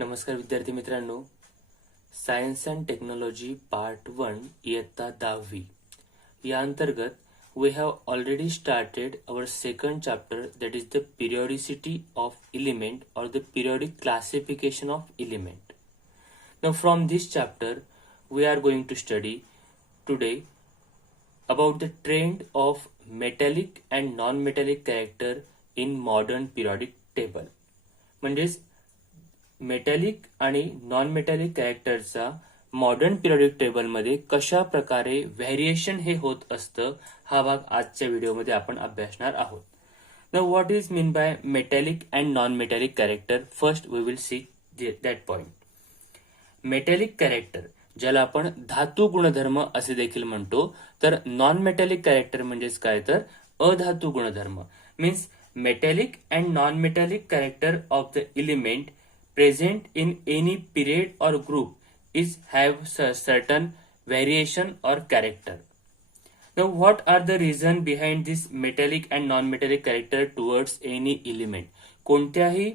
नमस्कार विद्यार्थी मित्रांनो, सायन्स अँड टेक्नॉलॉजी पार्ट 1 इयत्ता 10वी या अंतर्गत we have already started our second chapter, that is the periodicity of element or the periodic classification of element. Now from this chapter we are going to study today about the trend of metallic and non-metallic character in modern periodic table. म्हणजेच metallic आणि non metallic कॅरेक्टरचा modern periodic टेबलमध्ये कशा प्रकारे variation हे होत असतं हा भाग आजच्या व्हिडिओमध्ये आपण अभ्यासणार आहोत. Now what is mean by metallic and non metallic character? First we will see that point. Metallic character ज्याला आपण धातू गुणधर्म असे देखील म्हणतो, तर नॉन मेटॅलिक कॅरेक्टर म्हणजेच काय तर अधातू गुणधर्म. Means metallic and non metallic character of the element present in any period or group is have certain variation or character. Now what are the reason behind this metallic and non-metallic character towards any element? कोणत्याही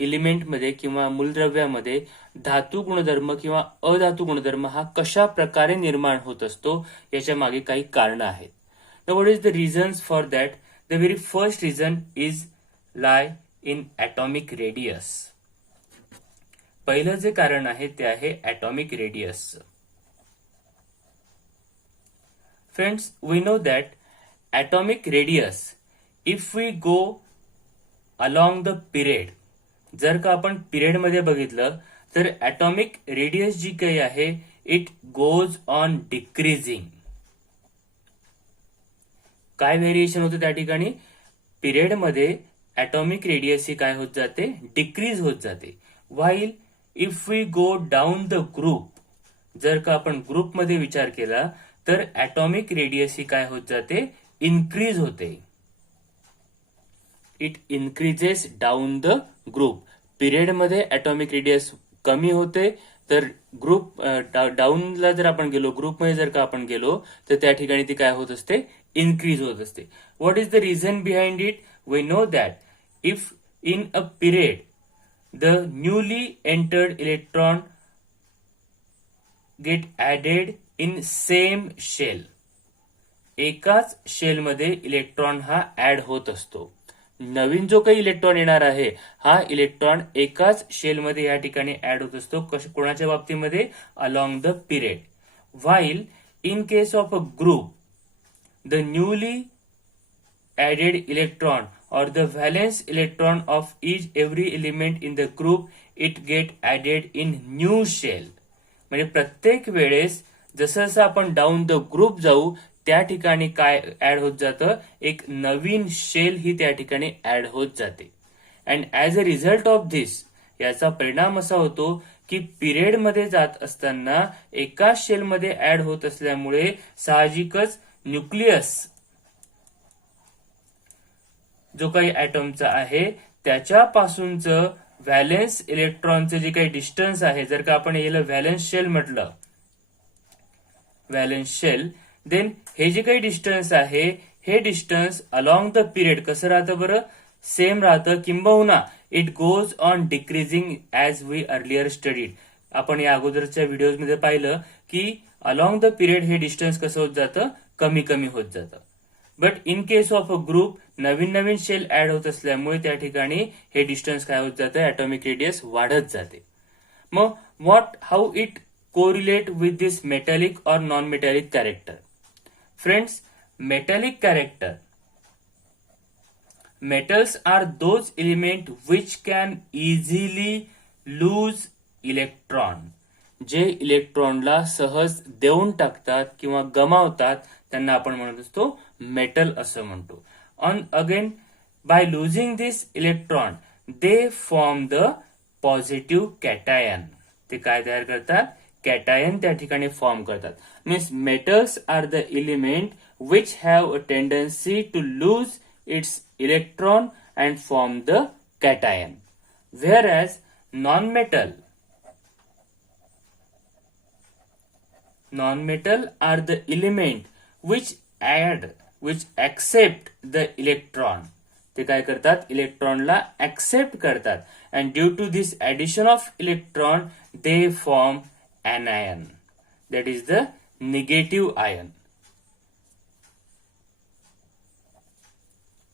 element मध्ये किंवा मूलद्रव्यामध्ये धातू गुणधर्म किंवा अधातू गुणधर्म हा कशा प्रकारे निर्माण होत असतो याच्या मागे काही कारण आहेत. Now what is the reasons for that? The very first reason is lie in atomic radius. पहिलं जे कारण आहे ते आहे atomic radius. Friends, we know that atomic radius if we go along the period, जर का आपण पिरियड मध्ये बघितलं तर ॲटॉमिक रेडियस जी काही आहे इट गोज ऑन डिक्रीजिंग. काय व्हेरिएशन होतं त्या ठिकाणी? पिरियड मध्ये ॲटॉमिक रेडियस ही काय होत जाते? डिक्रीज होत जाते. While if we go down the group, जर का आपण ग्रुप मध्ये विचार केला तर ॲटॉमिक रेडियस ही काय होत जाते? इन्क्रीज होते. It increases down the group. Period मध्ये ॲटॉमिक रेडियस कमी होते, तर ग्रुप डाऊनला जर आपण गेलो, ग्रुपमध्ये जर का आपण गेलो तर त्या ठिकाणी ती काय होत असते? इन्क्रीज होत असते. What is the reason behind it? We know that if in a period the newly entered electron get added in same shell, एकाच शेल मध्ये इलेक्ट्रॉन हा ऍड होत असतो. नवीन जो काही इलेक्ट्रॉन येणार आहे हा इलेक्ट्रॉन एकाच शेल मध्ये या ठिकाणी ऍड होत असतो. कोणाच्या बाबतीमध्ये? Along the period. While in case of a group the newly added electron or the valence electron of each every element in the group it get added in new shell. म्हणजे प्रत्येक वेळेस जसं जसं आपण डाऊन द ग्रुप जाऊ त्या ठिकाणी काय ऍड होत जातं? एक नवीन शेल ही त्या ठिकाणी ऍड होत जाते. And as a result of this, याचा परिणाम असा होतो की पिरियड मध्ये जात असताना एकाच शेल मध्ये ऍड होत असल्यामुळे साहजिकच न्यूक्लियस जो काही ऍटमचा आहे त्याच्यापासूनचं व्हॅलेन्स इलेक्ट्रॉनचं जे काही डिस्टन्स आहे, जर का आपण याला व्हॅलेन्स शेल म्हटलं, व्हॅलेन्स शेल, देन हे जे काही डिस्टन्स आहे हे डिस्टन्स अलॉंग द पिरियड कसं राहतं बरं? सेम राहतं, किंबहुना it goes on decreasing as we earlier studied. आपण या अगोदरच्या व्हिडिओमध्ये पाहिलं की अलॉंग द पिरियड हे डिस्टन्स कसं होत जातं? कमी कमी होत जातं. But in case of a group नवीन नवीन शेल ऍड होत असल्यामुळे त्या ठिकाणी हे डिस्टन्स काय होत जातं? ॲटॉमिक रेडियस वाढत जाते. मग how it correlate with this metallic or non metallic character? Friends, metallic character, metals are those element which can easily lose electron. जे इलेक्ट्रॉनला सहज देऊन टाकतात किंवा गमावतात त्यांना आपण म्हणत असतो मेटल असं म्हणतो. And again, by losing this electron, they form the positive cation. ते काय तयार करतात? कॅटायन त्या ठिकाणी फॉर्म करतात. Means metals are the element which have a tendency to lose its electron and form the cation. Whereas non-metal are the element which accept the electron. ते काय करतात, इलेक्ट्रॉनला ऍक्सेप्ट करतात. And due to this addition of electron they form anion, that is the negative ion.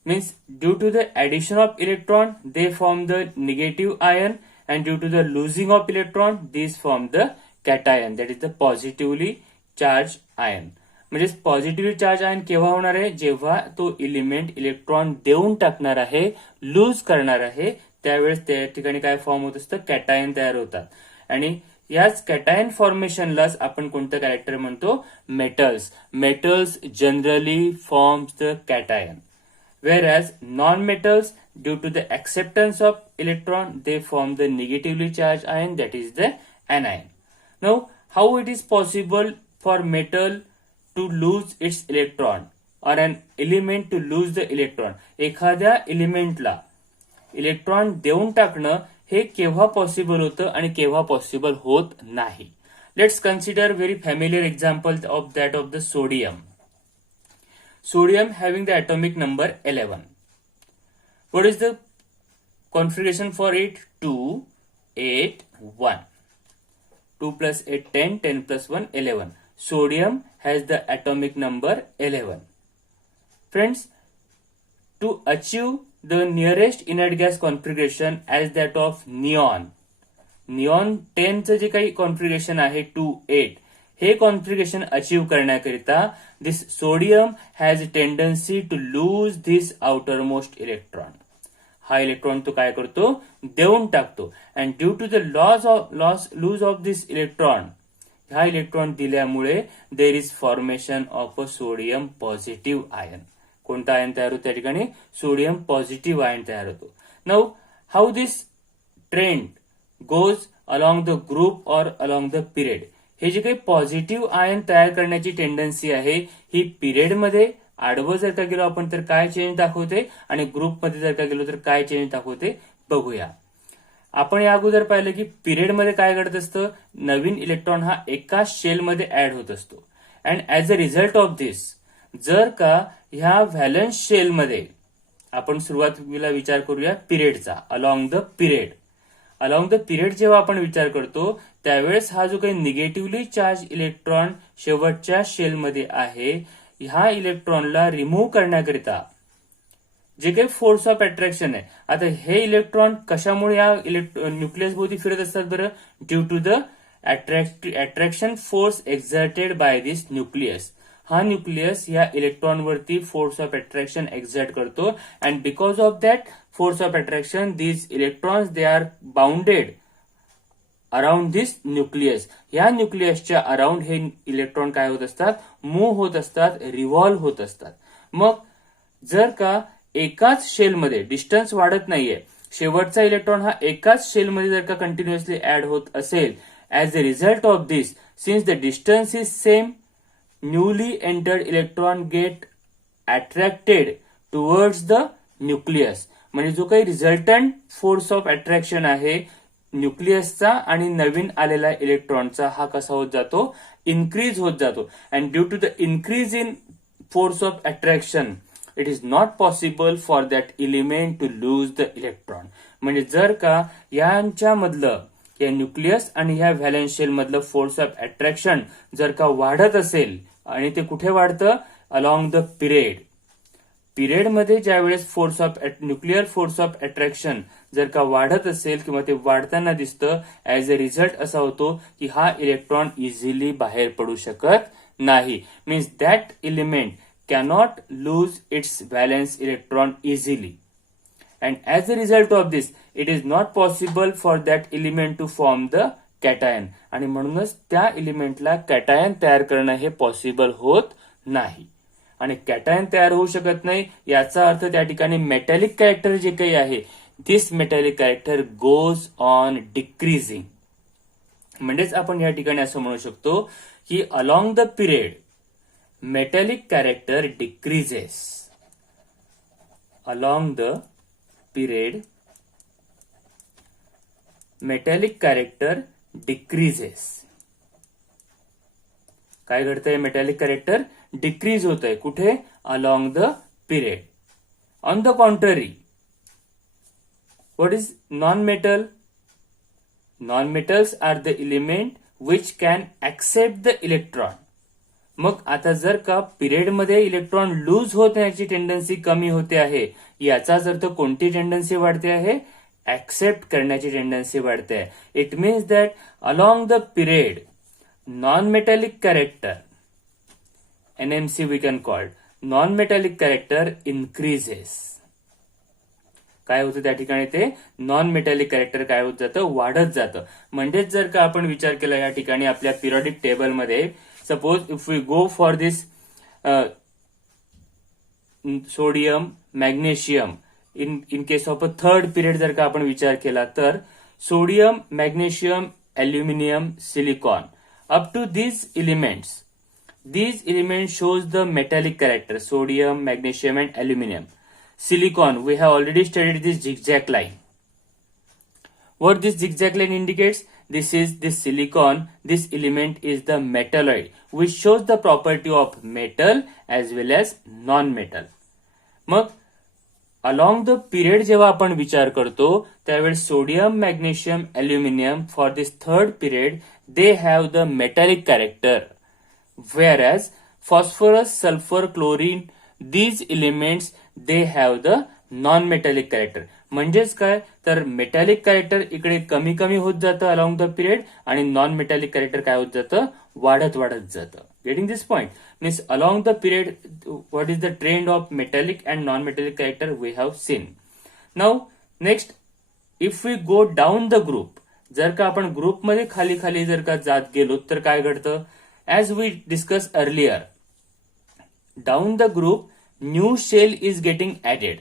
Means due to the addition of electron they form the negative ion, and due to the losing of electron these form the cation, that is the positively charged ion. म्हणजे positively charge ion केव्हा होणार आहे, जेव्हा तो element electron देऊन टाकणार आहे, loose करणार आहे, त्यावेळेस त्या ठिकाणी काय फॉर्म होत असतं, कॅटायन तयार होतात. आणि याच कॅटायन फॉर्मेशनलाच आपण कोणतं कॅरेक्टर म्हणतो, metals. Metals generally forms the cation, whereas non-metals due to the acceptance of electron they form the negatively charged ion, that is the anion. Now how it is possible for metal to lose its electron or an element to lose the electron? एखाद्या एलिमेंटला electron देऊन टाकणं हे केव्हा possible होतं आणि केव्हा possible होत नाही. Let's consider very familiar example of that of the sodium. Sodium having the atomic number 11. What is the configuration for it? 2, 8, 1. 2 plus 8, 10, 10 plus 1, 11. Sodium has the atomic number 11. Friends, to achieve the nearest inert gas configuration as that of neon, neon 10 चं जे काही configuration आहे 2, 8, हे configuration achieve करण्याकरिता this sodium has tendency to lose this outermost electron. हा electron तो काय करतो, देऊन टाकतो. And due to the lose of this electron, हा इलेक्ट्रॉन दिल्यामुळे there is formation of a sodium positive ion. कोणता आयन तयार होतो त्या ठिकाणी, सोडियम पॉझिटिव्ह आयन तयार होतो. Now how this trend goes along the group or along the period. हे जे काही पॉझिटिव्ह आयन तयार करण्याची टेंडन्सी आहे ही पिरियडमध्ये आडवं जर का गेलो आपण तर काय चेंज दाखवते, आणि ग्रुपमध्ये जर का गेलो तर काय चेंज दाखवते बघूया. आपण या अगोदर पाहिलं की पिरियडमध्ये काय घडत असतं, नवीन इलेक्ट्रॉन हा एकाच शेलमध्ये ऍड होत असतो. And as a result of this, जर का ह्या व्हॅलन्स शेलमध्ये आपण सुरुवातीला विचार करूया पिरियडचा, along the period. Along the period जेव्हा आपण विचार करतो त्यावेळेस हा जो काही निगेटिव्हली चार्ज इलेक्ट्रॉन शेवटच्या शेलमध्ये आहे, ह्या इलेक्ट्रॉनला रिमूव्ह करण्याकरिता जे काही फोर्स ऑफ अट्रॅक्शन आहे, आता हे इलेक्ट्रॉन कशामुळे या न्यूक्लियस भोवती फिरत असतात बरं, due to the attraction force exerted by this nucleus. हा न्यूक्लियस या इलेक्ट्रॉनवरती फोर्स ऑफ अट्रॅक्शन एक्झर्ट करतो. And because of that force of attraction these electrons they are bounded around this nucleus. या न्यूक्लियसच्या अराउंड हे इलेक्ट्रॉन काय होत असतात, मूव्ह होत असतात, रिव्हॉल्व्ह होत असतात. मग जर का एकाच शेलमध्ये डिस्टन्स वाढत नाहीये, शेवटचा इलेक्ट्रॉन हा एकाच शेलमध्ये जर का कंटिन्युअसली ऍड होत असेल, as a result of this, since the distance is same, newly entered electron get attracted towards the nucleus. म्हणजे जो काही रिझल्टंट फोर्स ऑफ अट्रॅक्शन आहे न्यूक्लियसचा आणि नवीन आलेला इलेक्ट्रॉनचा, हा कसा होत जातो, इन्क्रीज होत जातो. And due to the increase in force of attraction it is not possible for that element to lose the electron. म्हणजे जर का यांच्यामधलं, या न्यूक्लियस आणि ह्या व्हॅलन्स शेल मधलं फोर्स ऑफ अट्रॅक्शन जर का वाढत असेल, आणि ते कुठे वाढतं, अलॉंग द पिरियड. पिरियडमध्ये ज्यावेळेस force of nuclear force of attraction जर का वाढत असेल किंवा ते वाढताना दिसतं, ऍज अ रिझल्ट असा होतो की हा इलेक्ट्रॉन इझिली बाहेर पडू शकत नाही. Means that element cannot lose its valence electron easily. And as a result of this it is not possible for that element to form the cation. आणि म्हणूनच त्या एलिमेंटला कॅटायन तयार करणं हे पॉसिबल होत नाही. आणि कॅटायन तयार होऊ शकत नाही याचा अर्थ त्या ठिकाणी मेटॅलिक कॅरेक्टर जे काही आहे, this metallic character goes on decreasing. म्हणजेच आपण या ठिकाणी असं म्हणू शकतो की along the period metallic character decreases. Along the period metallic character decreases. काय घडतंय, मेटॅलिक कॅरेक्टर डिक्रीज होत आहे. कुठे, along the period. On the contrary, what is non-metal? Non-metals are the element which can accept the electron. मग आता जर का period मध्ये इलेक्ट्रॉन लूज होण्याची टेंडन्सी कमी होते आहे, याचाच अर्थ कोणती टेंडन्सी वाढते आहे? ऍक्सेप्ट करण्याची टेंडन्सी वाढते आहे. It means that along the period non metallic character, NMC we can call, non-metallic character increases. काय होतं त्या ठिकाणी? ते नॉन मेटॅलिक कॅरेक्टर काय होत जातं? वाढत जातं. म्हणजेच जर का आपण विचार केला या ठिकाणी आपल्या पिरियडिक टेबलमध्ये, suppose if we go for this sodium magnesium, in case of a third period जर का आपण विचार केला तर sodium, magnesium, aluminium, silicon, up to these elements shows the metallic character: sodium, magnesium and aluminum. Silicon, we have already studied this zigzag line. What this zigzag line indicates? This is this silicon, this element is the metalloid, which shows the property of metal as well as non-metal. मग along the period जेव्हा आपण विचार करतो त्यावेळेस sodium, magnesium, aluminium for this third period they have the metallic character. Whereas phosphorus, sulfur, chlorine, these elements they have the non-metallic character. म्हणजेच काय तर metallic character इकडे कमी कमी होत जातं अलॉंग द पिरियड आणि नॉन मेटॅलिक कॅरेक्टर काय होत जातं? वाढत वाढत जातं. Getting this point? Means along the period what is the trend of metallic and non metallic character we have seen. Now next, if we go down the group, जर का आपण ग्रुपमध्ये खाली खाली जर का जात गेलो तर काय घडतं? As we discussed earlier, down the group, new shell is getting added.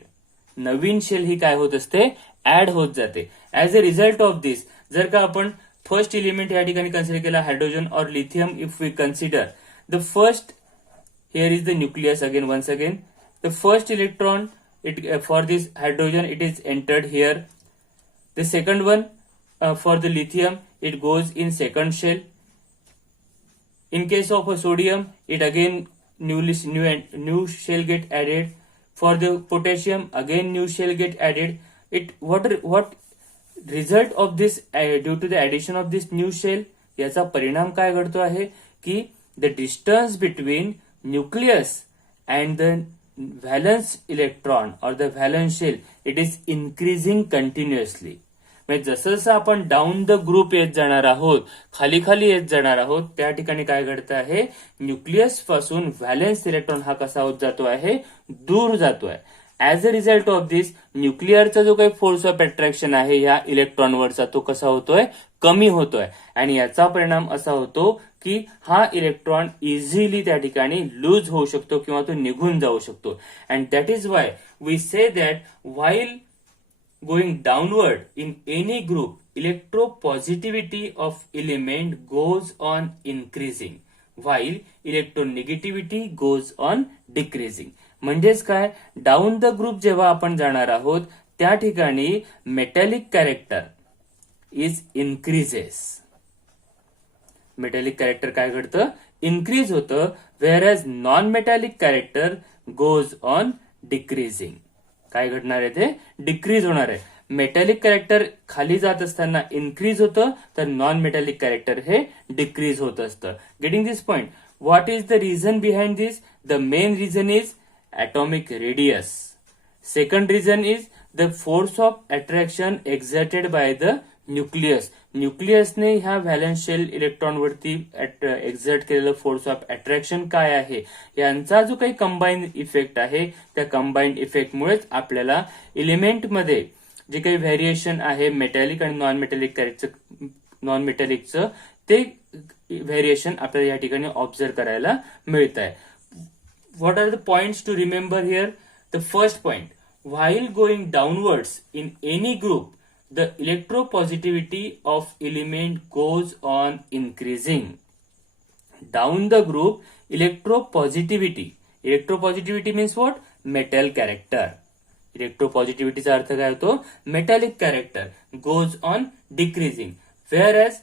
नवीन शेल ही काय होत असते? ऍड होत जाते. As a result of this, जर का आपण फर्स्ट एलिमेंट या ठिकाणी कन्सिडर केला हायड्रोजन और lithium, if we consider the first, here is the nucleus again, once again the first electron for this hydrogen it is entered here. The second one for the lithium it goes in second shell. In case of a sodium, it again new shell get added. For the potassium, again new shell get added. What result of this due to the addition of this new shell? याचा परिणाम काय घडतो आहे की the distance between nucleus and the valence electron or the valence shell, it is increasing continuously. म्हणजे जसं जसं आपण डाऊन द ग्रुप येत जाणार आहोत, खाली खाली येत जाणार आहोत, त्या ठिकाणी काय घडतं आहे? न्यूक्लियस पासून व्हॅलेन्स इलेक्ट्रॉन हा कसा होत जातो आहे? दूर जातोय. ऍज अ रिझल्ट ऑफ दिस, न्यूक्लिअरचा जो काही फोर्स ऑफ अट्रॅक्शन आहे ह्या इलेक्ट्रॉनवरचा तो कसा होतोय? कमी होतोय. आणि याचा परिणाम असा होतो की हा इलेक्ट्रॉन इझिली त्या ठिकाणी लूज होऊ शकतो किंवा तो निघून जाऊ शकतो. And that is why we say that while going downward in any group, electropositivity of element goes on increasing while electronegativity goes on decreasing. म्हणजेच काय? डाऊन द ग्रुप जेव्हा आपण जाणार आहोत त्या ठिकाणी metallic character is increases. Metallic character काय घडतं? इन्क्रीज होतं. Whereas non metallic character goes on decreasing. काय घडणार आहे? ते डिक्रीज होणार आहे. मेटॅलिक कॅरेक्टर खाली जात असताना इन्क्रीज होतं, तर नॉन मेटॅलिक कॅरेक्टर हे डिक्रीज होत असतं. Getting this point? What is the reason behind this? The main reason is atomic radius. Second reason is the force of attraction exerted by the nucleus. न्यूक्लियसने ह्या valence shell electron वरती exert केलेलं force of attraction काय आहे, यांचा जो काही combine effect आहे, त्या कंबाईन इफेक्टमुळेच आपल्याला एलिमेंटमध्ये जे काही व्हेरिएशन आहे मेटॅलिक आणि नॉन मेटॅलिकचं ते व्हेरिएशन आपल्याला या ठिकाणी ऑब्झर्व करायला मिळत आहे. What are the points to remember here? The first point, while going downwards in any group, the electropositivity of element goes on increasing. Down the group, electropositivity means what? Metal character. Electropositivity चा अर्थ काय होतो? Metallic character goes on decreasing. Whereas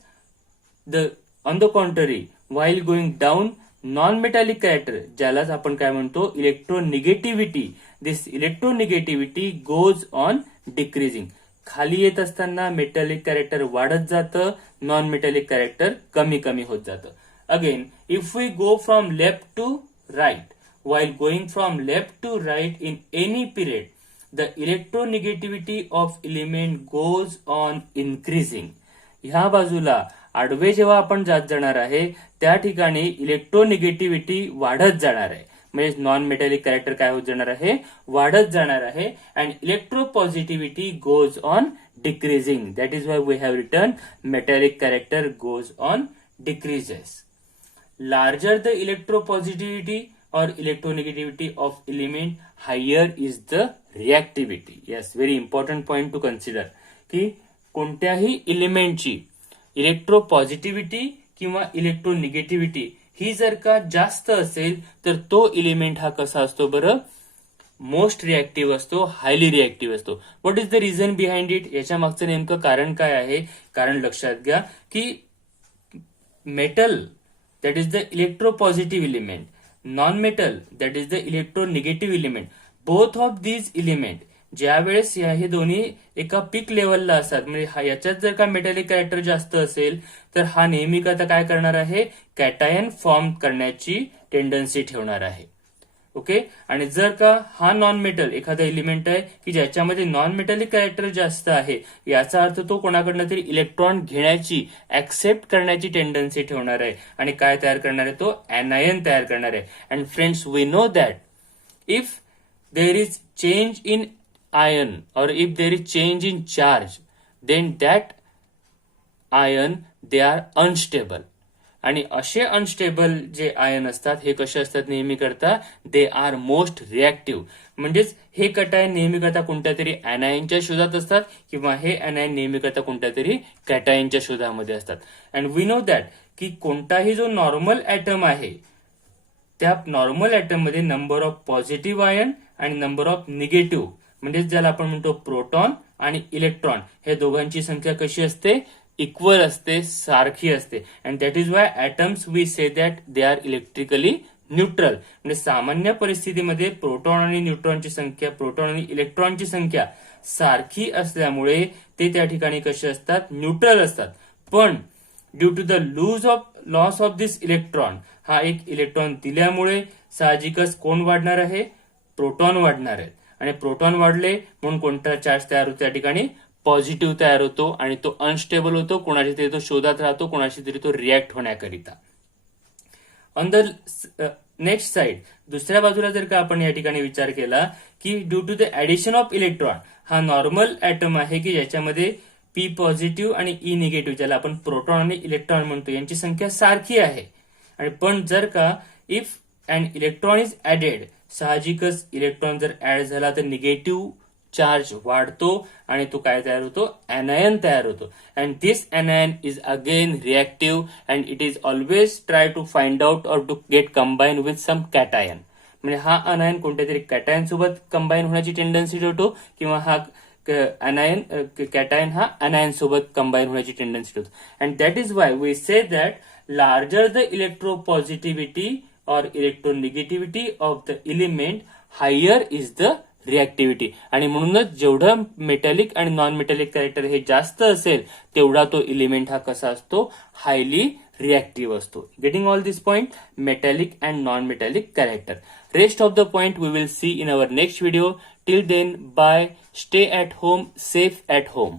on the contrary, while going down, non metallic character, ज्यालाच आपण काय म्हणतो electronegativity, this electronegativity goes on decreasing. खाली येत असताना मेटॅलिक कॅरेक्टर वाढत जातं, नॉन मेटॅलिक कॅरेक्टर कमी कमी होत जातं. Again if we go from left to right, while going from left to right in any period, the electronegativity of element goes on increasing. ह्या बाजूला आडवे जेव्हा आपण जात जाणार आहे त्या ठिकाणी इलेक्ट्रोनिगेटिव्हिटी वाढत जाणार आहे, म्हणजे नॉन मेटॅलिक कॅरेक्टर काय होत जाणार आहे, वाढत जाणार आहे. And electropositivity goes on decreasing. That is why we have return metallic character goes on decreases. Larger the electropositivity or electronegativity of element, higher is the reactivity. Yes, very important point to consider की कोणत्याही इलिमेंटची इलेक्ट्रोपॉझिटिव्हिटी किंवा electronegativity ही जर का जास्त असेल तर तो element हा कसा असतो बरं, मोस्ट रिएक्टिव्ह असतो, हायली रिएक्टिव्ह असतो. What is the reason behind it? याच्या मागचं नेमकं कारण काय आहे? कारण लक्षात घ्या की metal that is the electropositive element, non-metal that is the electronegative element, both of these element ज्या वेळेस हे दोन्ही एका पीक लेवलला असतात, म्हणजे याच्यात जर का मेटॅलिक कॅरेक्टर जास्त असेल तर हा नेहमी आता काय करणार आहे, कॅटायन फॉर्म करण्याची टेंडन्सी ठेवणार आहे. ओके. आणि जर का हा नॉन मेटल एखादा एलिमेंट आहे की ज्याच्यामध्ये नॉन मेटॅलिक कॅरेक्टर जास्त आहे, याचा अर्थ तो कोणाकडनं तरी इलेक्ट्रॉन घेण्याची, ऍक्सेप्ट करण्याची टेंडन्सी ठेवणार आहे आणि काय तयार करणार आहे, तो एनायन तयार करणार आहे. And friends, we know that if there is change in ion or if there is change in charge, then that ion they are unstable. आणि असे अनस्टेबल जे आयन असतात हे कसे असतात नेहमी करता, दे आर मोस्ट रिएक्टिव्ह. म्हणजेच हे कटायन नेहमी करता कोणत्या तरी अनायनच्या शोधात असतात किंवा हे अनायन नेहमी करता कोणत्या तरी कॅटायनच्या शोधामध्ये असतात. अँड वी नो दॅट की कोणताही जो नॉर्मल ऍटम आहे त्या नॉर्मल ऍटम मध्ये नंबर ऑफ पॉझिटिव्ह आयन आणि नंबर ऑफ निगेटिव्ह, म्हणजेच ज्याला आपण म्हणतो प्रोटॉन आणि इलेक्ट्रॉन, हे दोघांची संख्या कशी असते, इक्वल असते, सारखी असते. And that is why atoms we say that they are electrically neutral. म्हणजे सामान्य परिस्थितीमध्ये प्रोटॉन आणि न्यूट्रॉनची संख्या, प्रोटॉन आणि इलेक्ट्रॉनची संख्या सारखी असल्यामुळे ते त्या ठिकाणी कसे असतात, न्यूट्रल असतात. पण due to the loss of this electron, हा एक इलेक्ट्रॉन दिल्यामुळे साहजिकच कोण वाढणार आहे, प्रोटॉन वाढणार आहे. आणि प्रोटॉन वाढले म्हणून कोणता चार्ज तयार होतो, त्या ठिकाणी पॉझिटिव्ह तयार होतो आणि तो अनस्टेबल होतो, कोणाशी तरी तो शोधात राहतो, कोणाशी तरी तो रिॲक्ट होण्याकरिता. ऑन द नेक्स्ट साइड, दुसऱ्या बाजूला जर का आपण या ठिकाणी विचार केला की due to the addition of electron, हा नॉर्मल ऍटम आहे की ज्याच्यामध्ये पी पॉझिटिव्ह आणि ई निगेटिव्ह, ज्याला आपण प्रोटॉन आणि इलेक्ट्रॉन म्हणतो, यांची संख्या सारखी आहे. आणि पण जर का if and electron is added, साहजिकच इलेक्ट्रॉन जर ऍड झाला तर निगेटिव्ह चार्ज वाढतो आणि तो काय तयार होतो, एनायन तयार होतो. And this anion is again reactive and it is always try to find out or to get combine with some cation. म्हणजे हा अनायन कोणत्या तरी कॅटायन सोबत कंबाईन होण्याची टेंडन्सी ठेवतो किंवा हा अनायन कॅटायन हा अनायन सोबत कंबाईन होण्याची टेंडन्सी ठेवतो. And that is why we say that larger the electropositivity or electronegativity of the element, higher is the reactivity. आणि म्हणूनच जेवढं मेटॅलिक आणि नॉन मेटॅलिक कॅरेक्टर हे जास्त असेल तेवढा तो एलिमेंट हा कसा असतो, हायली रिएक्टिव्ह असतो. Getting all this point, metallic and non metallic character. Rest of the point we will see in our next video. Till then, bye. Stay at home, safe at home.